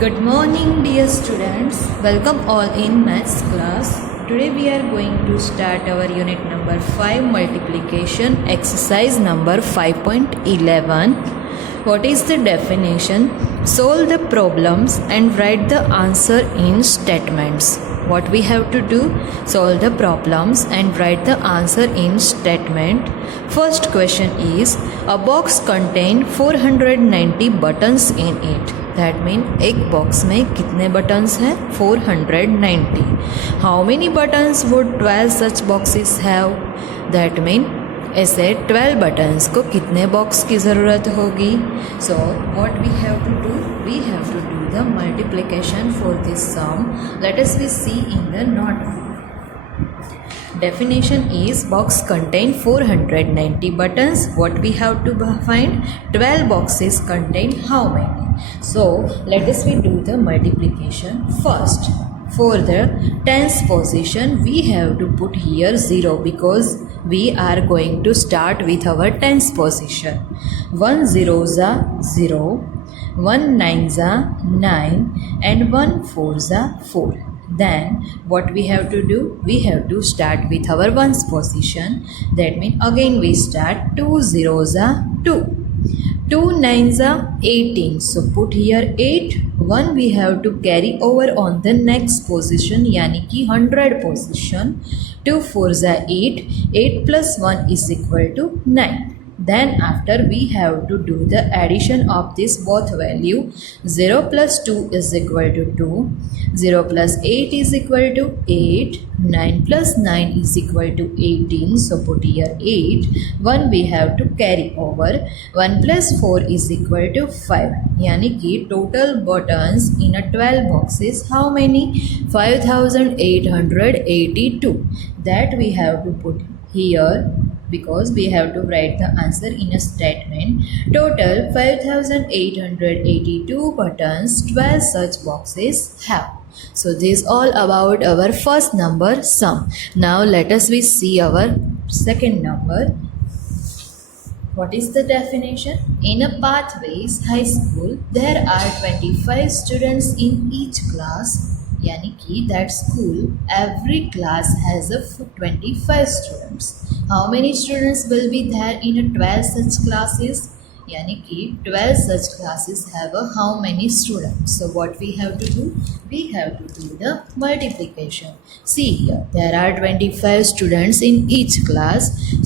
Good morning, dear students. Welcome all in maths class. Today we are going to start our unit number 5 multiplication exercise number 5.11. What is the definition? Solve the problems and write the answer in statements. What we have to do? Solve the problems and write the answer in statement. First question is, a box contains 490 buttons in it. That mean एक box में कितने buttons हैं 490. How many buttons would 12 such boxes have. That mean ऐसे 12 buttons को कितने box की ज़रूरत होगी. So what we have to do the multiplication for this sum. Let us we see in the notebook. Definition is box contain 490 buttons. What we have to find? 12 boxes contain how many? So let us we do the multiplication first. For the tens position we have to put here 0 because we are going to start with our tens position. 1 zeros are 0, 1 nines are 9 and 1 fours are 4. Then what we have to do? We have to start with our ones position. That means again we start 2 zeros are 2, 2 nines are 18. So put here 8. 1 we have to carry over on the next position, yani ki 100 position. 2 fours are 8. 8 plus 1 is equal to 9. Then after we have to do the addition of this both value. 0 plus 2 is equal to 2. 0 plus 8 is equal to 8. 9 plus 9 is equal to 18. So put here 8. 1 we have to carry over. 1 plus 4 is equal to 5. Yani ki total buttons in a 12 boxes how many? 5882. That we have to put here because we have to write the answer in a statement. Total 5882 buttons 12 such boxes have. So this is all about our first number sum. Now let us we see our second number. What is the definition? In a Pathways High School there are 25 students in each class. यानी कि that school every class has a 25 students. How many students will be there in a 12 such classes? यानी कि 12 such classes have a how many students? So what we have to do? We have to do the multiplication. See here, there are 25 students in each class.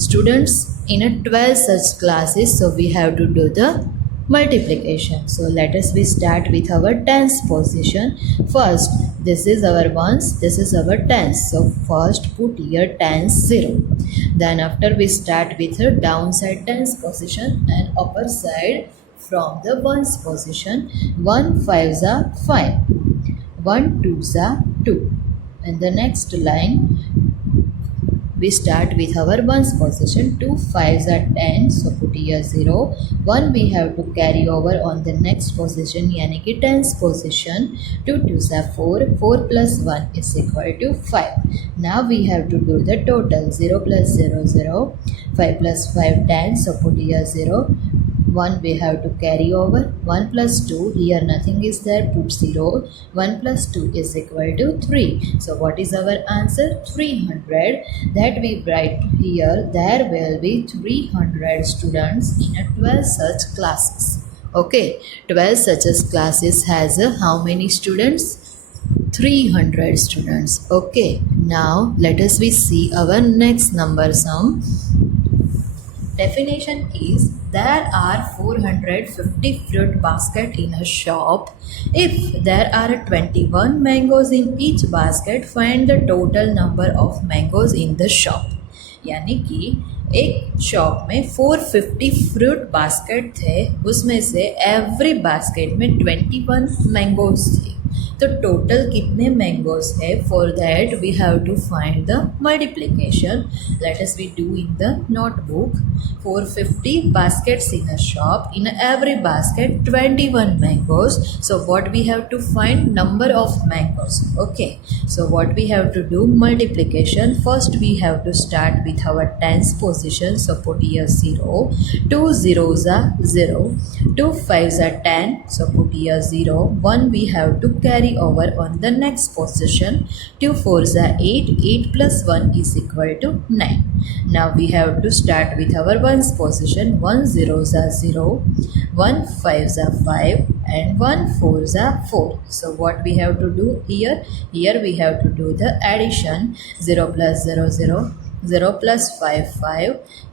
Students in a 12 such classes. So we have to do the multiplication. So let us we start with our tens position. First this is our ones, this is our tens. So first put here tens 0. Then after we start with the downside tens position and upper side from the ones position. 1 5s are 5, 1 2s are 2 and the next line we start with our ones position. 2 5s are 10. So put here 0. 1 we have to carry over on the next position, yani ki tens position. 2 2s are 4. 4 plus 1 is equal to 5. Now we have to do the total. 0 plus 0 0. 5 plus 5 10. So put here 0. 1 we have to carry over. 1 plus 2, here nothing is there, put 0. 1 plus 2 is equal to 3. So what is our answer? 300. That we write here, there will be 300 students in a 12 such classes. Okay, 12 such as classes has how many students? 300 students. Okay, now let us we see our next number sum. Definition is, there are 450 fruit basket in a shop. If there are 21 mangoes in each basket, find the total number of mangoes in the shop. यानी कि एक shop में 450 fruit basket थे, उसमें से every basket में 21 mangoes थे. तो टोटल कितने मैंगोज है? For that we have to find the multiplication. Let us we do in the notebook. 450 baskets in a shop. In every basket 21 mangoes. So what we have to find? Number of mangoes. Okay, so what we have to do? Multiplication. First we have to start with our tens position. So put here 0. 2 zeros are 0. 2 fives are 10. So put here 0. 1 we have to carry over on the next position. 2 fours are 8. 8 plus 1 is equal to 9. Now we have to start with our ones position. 1 zeros are 0. 1 fives are 5 and 1 fours are 4. So what we have to do here? Here we have to do the addition. 0 plus 0 0. 0 plus 5 5,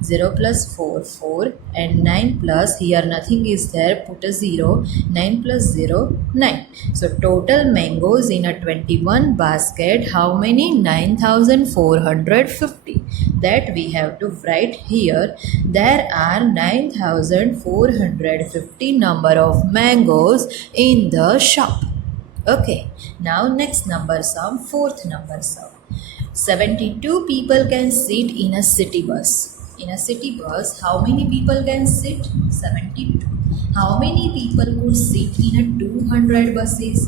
0 plus 4 4 and 9 plus, here nothing is there, put a 0, 9 plus 0 9. So total mangoes in a 21 basket, how many? 9450. That we have to write here. There are 9450 number of mangoes in the shop. Okay, now next number sum, fourth number sum. 72 people can sit in a city bus. In a city bus, how many people can sit? 72. How many people could sit in a 200 buses?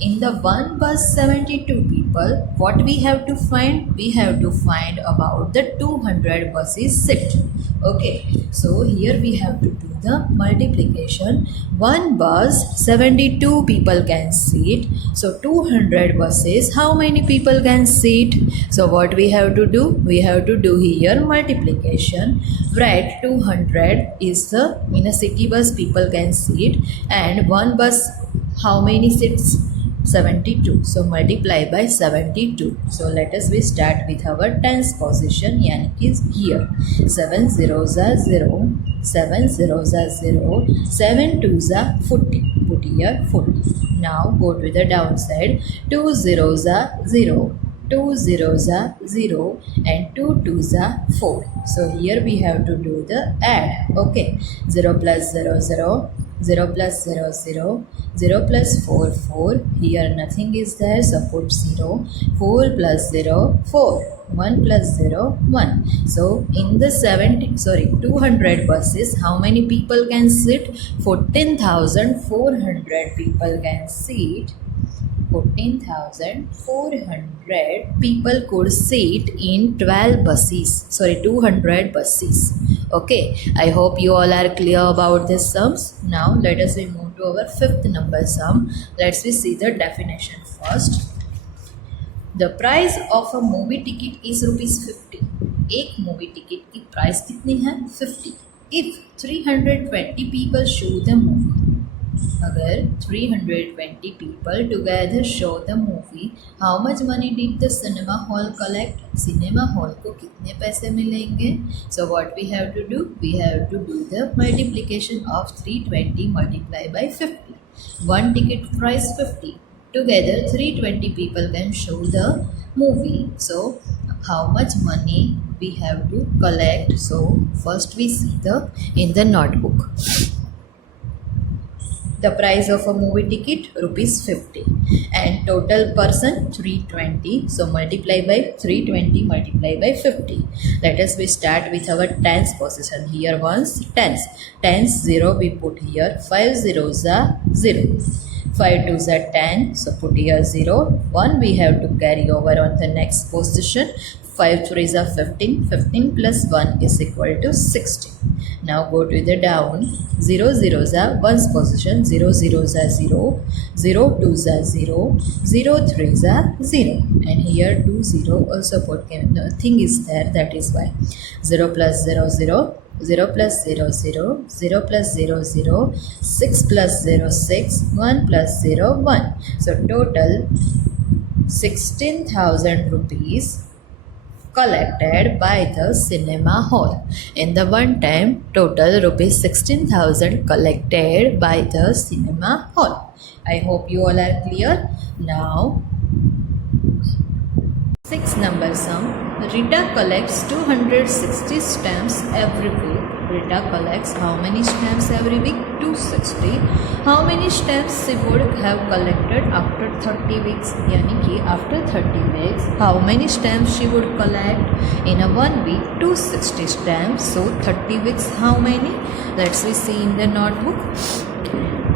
In the one bus, 72 people. What we have to find? We have to find about the 200 buses sit. Okay, so here we have to do the multiplication. One bus, 72 people can sit. So 200 buses, how many people can sit? So what we have to do? We have to do here multiplication. Write 200 is the, in a city bus people can sit, and one bus how many sits? 72. So multiply by 72. So let us we start with our tens position, yani is here. 7 zeros are 0, 7 zeros are 0, 7 twos are 40. Put here 40. Now go to the downside. 2 zeros are 0, 2 zeros are 0 and 2 twos are 4. So here we have to do the add. Okay, 0 plus 0 0, 0 plus 0 0, 0 plus 4 4. Here nothing is there, so put 0. 4 plus 0 4, 1 plus 0 1. So in the 200 buses, how many people can sit? 14,400 people can sit. 14,400 people could sit in 200 buses. Okay, I hope you all are clear about these sums. Now let us move to our fifth number sum. Let's see the definition first. The price of a movie ticket is ₹50. एक movie ticket की price कितनी है? 50. If 320 people show the movie, अगर 320 people together show the movie, how much money did the cinema hall collect? Cinema hall को कितने पैसे मिलेंगे? So what we have to do? We have to do the multiplication of 320 multiplied by 50. One ticket price 50. Together 320 people can show the movie. So how much money we have to collect? So first we see in the notebook. The price of a movie ticket ₹50 and total person 320. So multiply by 320 multiply by 50. Let us we start with our tens position. Here ones tens. Tens 0 we put here. 5 zeros are 0. 5 twos are 10. So put here 0. 1 we have to carry over on the next position. 5 threes are 15. 15 plus 1 is equal to 16. Now go to the down. 0 zeros are ones position. 0 zeros are 0. 0 twos are 0. 0 threes are 0. And here 2 0 also put nothing is there. That is why 0 plus 0 0. 0 plus 0 0. 0 plus 0 0. 6 plus 0 6. 1 plus 0 1. So total 16,000 rupees collected by the cinema hall. In the one time, total ₹16,000 collected by the cinema hall. I hope you all are clear. Now, sixth number sum. Rita collects 260 stamps every week. Rita collects how many stamps every week? 260. How many stamps she would have collected after 30 weeks? यानी कि after 30 weeks, how many stamps she would collect in a 1 week? 260 stamps. So 30 weeks, how many? Let's we see in the notebook.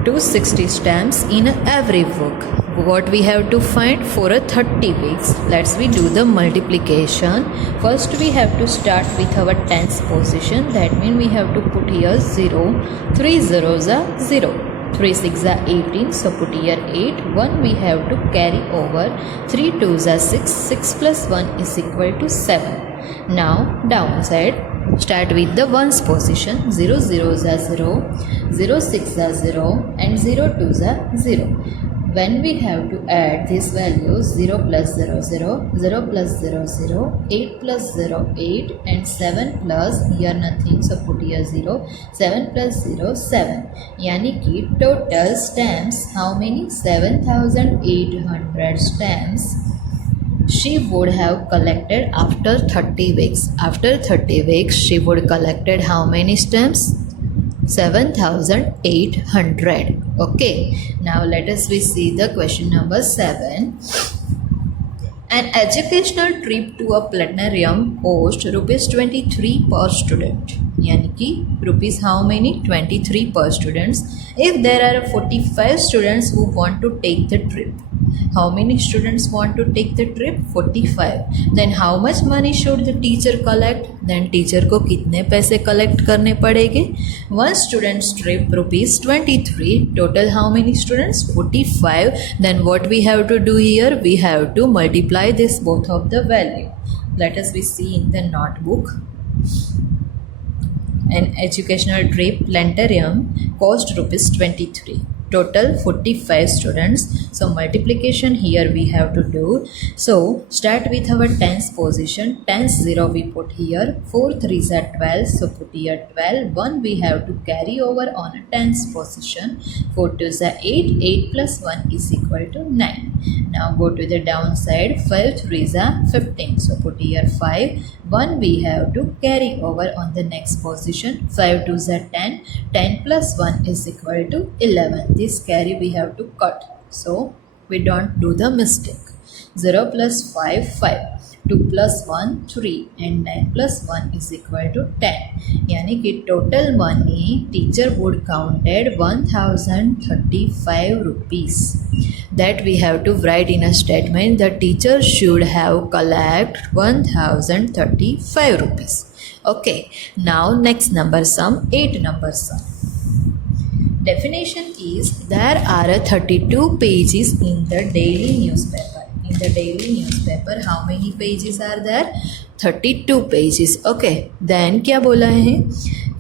260 stamps in every book. What we have to find for a 30 weeks? Let's we do the multiplication. First we have to start with our tens position. That means we have to put here 0. 3 zeros are 0. 3 6 are 18. So put here 8. 1 we have to carry over. 3 2s are 6. 6 plus 1 is equal to 7. Now downside. Start with the ones position. 0 zeros are 0. 0 6 are 0. And 0 2s are 0. When we have to add these values, 0 plus 0 0, 0 plus 0 0, 8 plus 0 8, and 7 plus here nothing, so put here 0, 7 plus 0 7. यानी कि total stamps how many? 7,800 stamps she would have collected after 30 weeks. After 30 weeks she would collected how many stamps? 7,800. Okay, now let us we see the question number 7. An educational trip to a planetarium cost rupees 23 per student. यानी कि rupees how many? 23 per students. If there are 45 students who want to take the trip, how many students want to take the trip? 45. Then how much money should the teacher collect? Then teacher को कितने पैसे collect करने पड़ेंगे? One student's trip rupees 23. Total how many students? 45. Then what we have to do here? We have to multiply this both of the value. Let us we see in the notebook. An educational trip planetarium cost rupees 23. Total 45 students. So multiplication here we have to do. So start with our tens position. Tens 0 we put here. 4 3s are 12. So put here 12. 1 we have to carry over on a tens position. 4 2s are 8. 8 plus 1 is equal to 9. Now go to the downside. 5 3s are 15. So put here 5. 1 we have to carry over on the next position. 5 2s are 10. 10 plus 1 is equal to 11. This carry we have to cut, so we don't do the mistake. 0 plus 5 5, 2 plus 1 3, and 9 plus 1 is equal to 10. यानी कि total money teacher would counted 1035 rupees. That we have to write in a statement. The teacher should have collect 1035 rupees. Okay, now next number sum, 8 number sum. Definition is there are 32 pages in the daily newspaper. In the daily newspaper, how many pages are there? 32 pages. Okay, then क्या बोला है?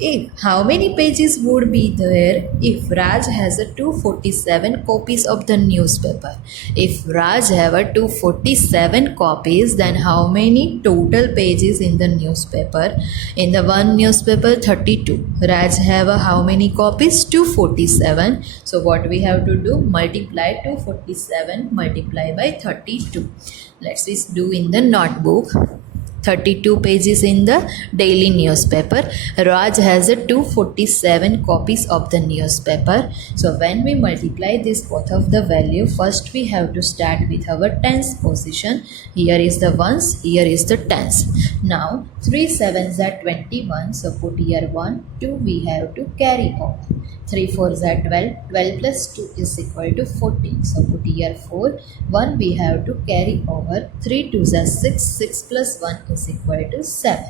If how many pages would be there if Raj has a 247 copies of the newspaper? If Raj have a 247 copies, then how many total pages in the newspaper? In the one newspaper 32. Raj have a how many copies? 247. So what we have to do? Multiply 247 multiply by 32. Let's just do in the notebook. 32 pages in the daily newspaper. Raj has a 247 copies of the newspaper. So when we multiply this both of the value, first we have to start with our tens position. Here is the ones, here is the tens. Now 3 7s are 21. So put here 1, 2 we have to carry over. 3 4s are 12. 12 plus 2 is equal to 14. So put here 4. 1 we have to carry over. 3 2s are 6. 6 plus 1 is equal to 7.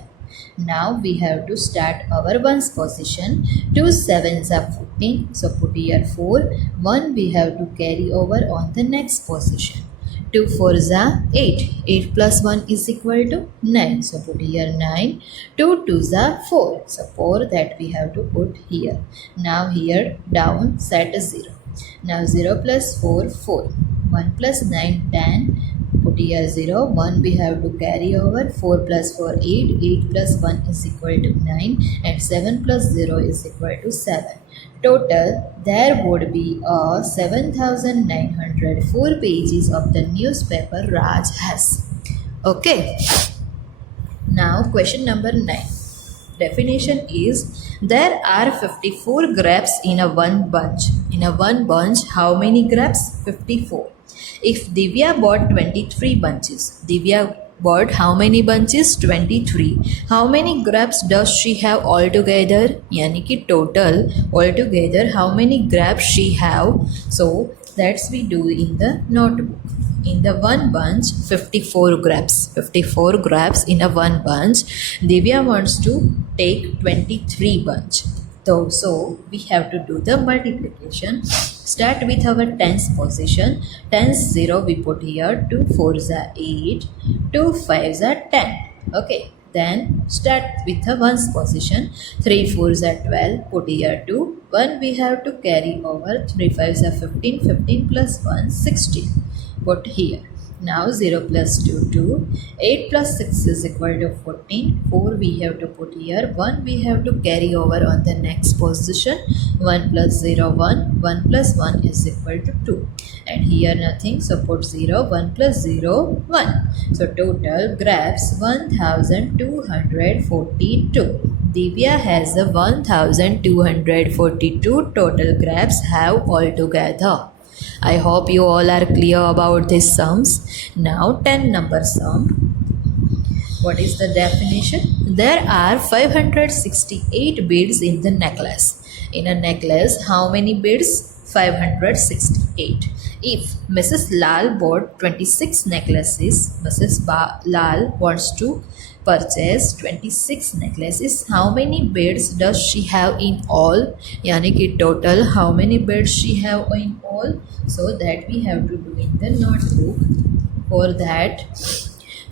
Now we have to start our ones position. 2 7s are 14. So put here 4. 1 we have to carry over on the next position. 2 4s are 8. 8 plus 1 is equal to 9. So put here 9. 2 2s are 4. So 4 that we have to put here. Now here down set 0. Now 0 plus 4 4. 1 plus 9 10. Put here 0. 1 we have to carry over. 4 plus 4 8. 8 plus 1 is equal to 9. And 7 plus 0 is equal to 7. Total, there would be 7,904 pages of the newspaper Raj has. Okay. Now question number 9. definition is there are 54 grapes in a one bunch. In a one bunch, how many grapes? 54. If Divya bought 23 bunches, Divya bought how many bunches? 23. How many grapes does she have altogether? Yani ki total altogether how many grapes she have? So that's we do in the notebook. In the one bunch, 54 grapes. 54 grapes in a one bunch. Divya wants to take 23 bunch. So we have to do the multiplication. Start with our tens position. Tens 0 we put here. 2 4s are 8. 2 5s are 10. Okay. Then start with the ones position. 3 4s are 12. Put here 2. 1 we have to carry over. 3 5s are 15. 15 plus 1 16. Put here. Now 0 plus 2, 2. 8 plus 6 is equal to 14. 4 we have to put here. 1 we have to carry over on the next position. 1 plus 0, 1. 1 plus 1 is equal to 2. And here nothing. So put 0. 1 plus 0, 1. So total grapes 1242. Divya has the 1242 total grapes have altogether. I hope you all are clear about these sums. Now 10 number sum. What is the definition? There are 568 beads in the necklace. In a necklace, how many beads? 568. If Mrs. Lal bought 26 necklaces, Mrs. Lal wants to purchase 26 necklaces. How many beads does she have in all? Yani ki total how many beads she have in all? So that we have to do in the notebook. For that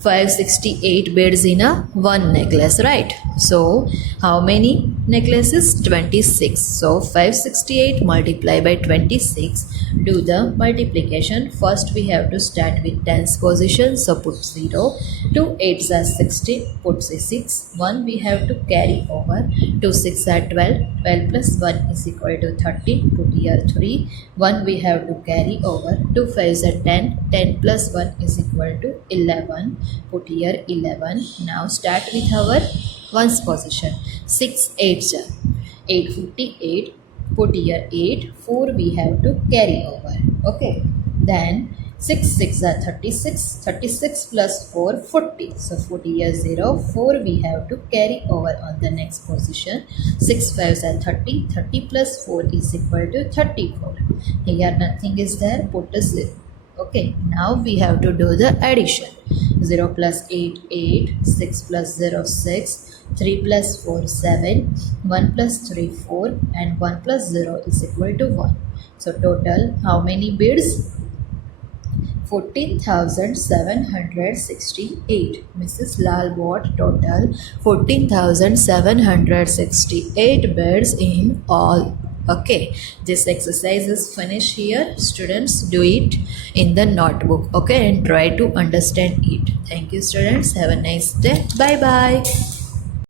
568 beads in a one necklace, right? So how many necklaces? 26. So 568 multiplied by 26. Do the multiplication. First we have to start with tens position. So put 0. 2 8s are 16. Put 6. 1 we have to carry over. 2 6 are 12. 12 plus 1 is equal to 13. Put here 3. 1 we have to carry over. 2 5s are 10. 10 plus 1 is equal to 11. Put here 11. Now start with our ones position. 6 8s are 858. Put here 8. 4 we have to carry over. Okay. Then 6 6 are 36. 36 plus 4 40. So 40 here 0. 4 we have to carry over on the next position. 6 5s are 30. 30 plus 4 is equal to 34. Here nothing is there. Put a 0. Okay, now we have to do the addition. 0 plus 8, 8. 6 plus 0, 6. 3 plus 4, 7. 1 plus 3, 4. And 1 plus 0 is equal to 1. So total, how many beads? 14,768. Mrs. Lal bought total 14,768 beads in all. Okay, this exercise is finished here. Students, do it in the notebook. Okay, and try to understand it. Thank you, students. Have a nice day. Bye bye.